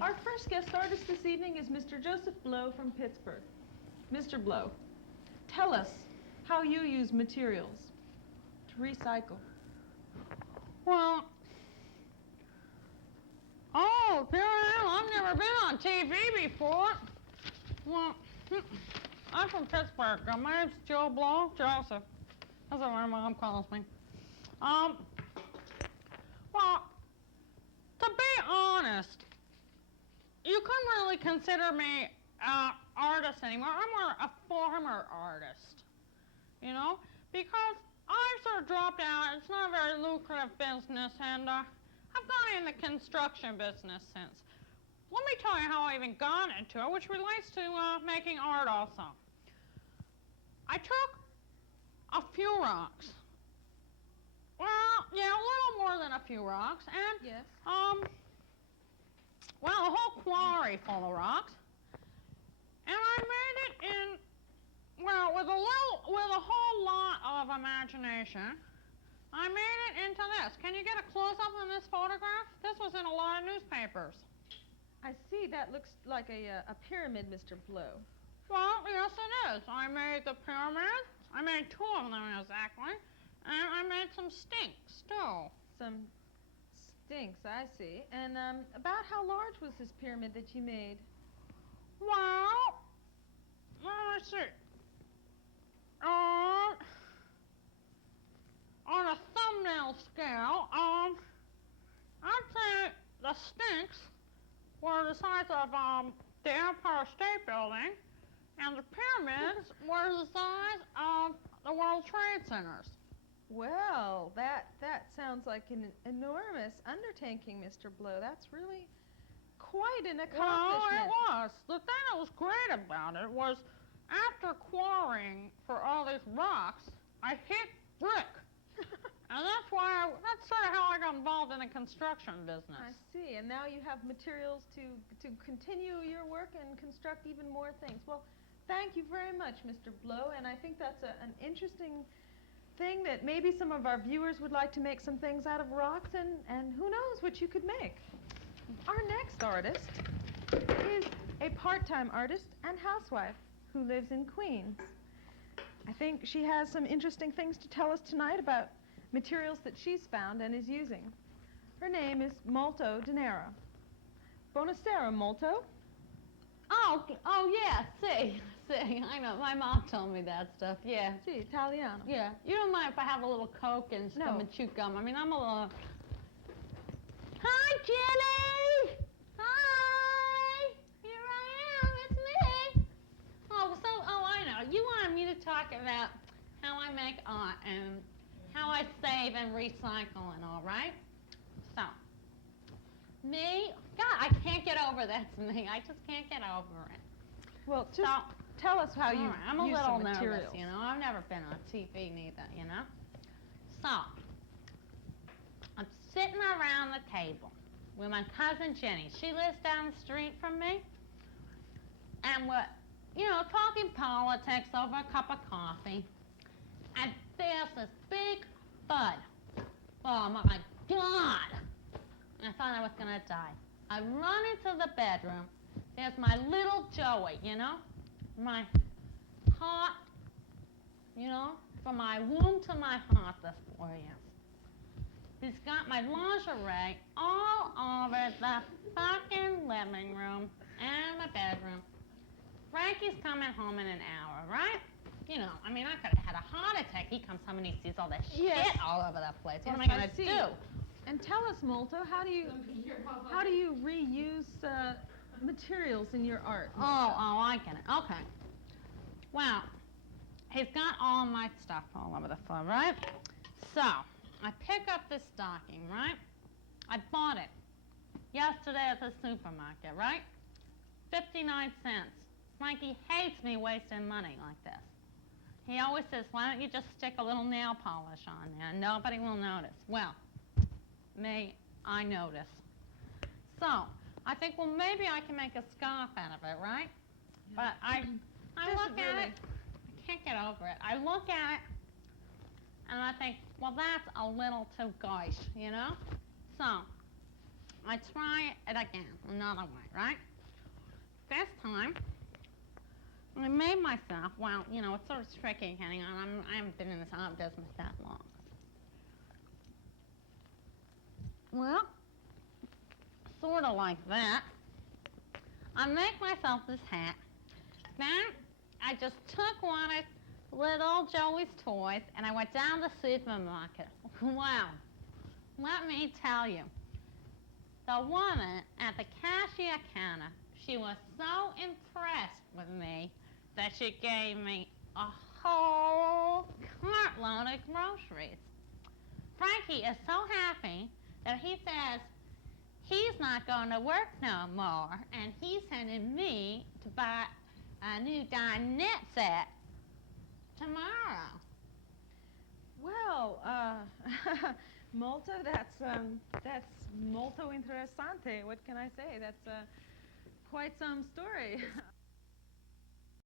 Our first guest artist this evening is Mr. Joseph Blow from Pittsburgh. Mr. Blow, tell us how you use materials to recycle. Well, oh, Pierre, I've never been on TV before. Well, I'm from Pittsburgh. My name's Joe Blow, Joseph. That's what my mom calls me. Well, to be honest, you couldn't really consider me an artist anymore. I'm more a former artist, you know, because I sort of dropped out. It's not a very lucrative business, and I've gone in the construction business since. Let me tell you how I even got into it, which relates to making art also. I took a few rocks. Well, yeah, a little more than a few rocks, and Yes. well, a whole quarry full of rocks, and I made it in, well, with a whole lot of imagination. I made it into this. Can you get a close-up on this photograph? This was in a lot of newspapers. I see. That looks like a pyramid, Mr. Blow. Well, yes, it is. I made the pyramids. I made two of them exactly, and I made some stinks too. Some stinks, I see. And about how large was this pyramid that you made? Well, let me see. On a thumbnail scale, I'd say the stinks were the size of the Empire State Building, and the pyramids were the size of the World Trade Centers. Well, that sounds like an enormous undertaking, Mr. Blow. That's really quite an accomplishment. Well, it was. The thing that was great about it was after quarrying for all these rocks, I hit brick. And that's sort of how I got involved in the construction business. I see. And now you have materials to continue your work and construct even more things. Well, thank you very much, Mr. Blow. And I think that's an interesting thing that maybe some of our viewers would like to make some things out of rocks, and who knows what you could make. Our next artist is a part-time artist and housewife who lives in Queens. I think she has some interesting things to tell us tonight about materials that she's found and is using. Her name is Molto Denaro. Buonasera, Molto. Oh, yeah, see, I know, my mom told me that stuff, yeah. Si, Italiano. Yeah, you don't mind if I have a little Coke and some No. chew gum? I mean, I'm a little... Hi, Jenny! Hi! Here I am, it's me! Oh, I know, you wanted me to talk about how I make art and how I save and recycle and all, right? So, me, God, I can't get over that's me. I just can't get over it. Well, just tell us how you I'm a use little some nervous, materials. you know. I've never been on TV neither, you know. So, I'm sitting around the table with my cousin Jenny. She lives down the street from me. And we're, you know, talking politics over a cup of coffee. And there's this big thud. Oh, my God. I thought I was going to die. I run into the bedroom. There's my little Joey, you know, my heart, you know, from my womb to my heart, this boy is. He's got my lingerie all over the fucking living room and the bedroom. Frankie's coming home in an hour, right? You know, I mean, I could have had a heart attack. He comes home and he sees all this Yes. shit all over the place. What Yes, am I I going to see. do? And tell us, Molto, how do you reuse materials in your art? Oh, I get it. Okay. Well, he's got all my stuff all over the floor, right? So, I pick up this stocking, right? I bought it yesterday at the supermarket, right? 59 cents. Frankie hates me wasting money like this. He always says, why don't you just stick a little nail polish on there and nobody will notice. Well, me, I notice. So, I think, well, maybe I can make a scarf out of it, right? But I look at it, I can't get over it. I look at it, and I think, well, that's a little too gauche, you know? So, I try it again, another way, right? This time, I made myself, well, you know, it's sort of tricky, hang on, I haven't been in this business that long. Well, sort of like that. I make myself this hat. Then I just took one of little Joey's toys and I went down to the supermarket. Wow, let me tell you, the woman at the cashier counter, she was so impressed with me that she gave me a whole cartload of groceries. Frankie is so happy that he says he's not going to work no more, and he's sending me to buy a new dinette set tomorrow. Well, molto, that's molto interessante. What can I say? That's quite some story.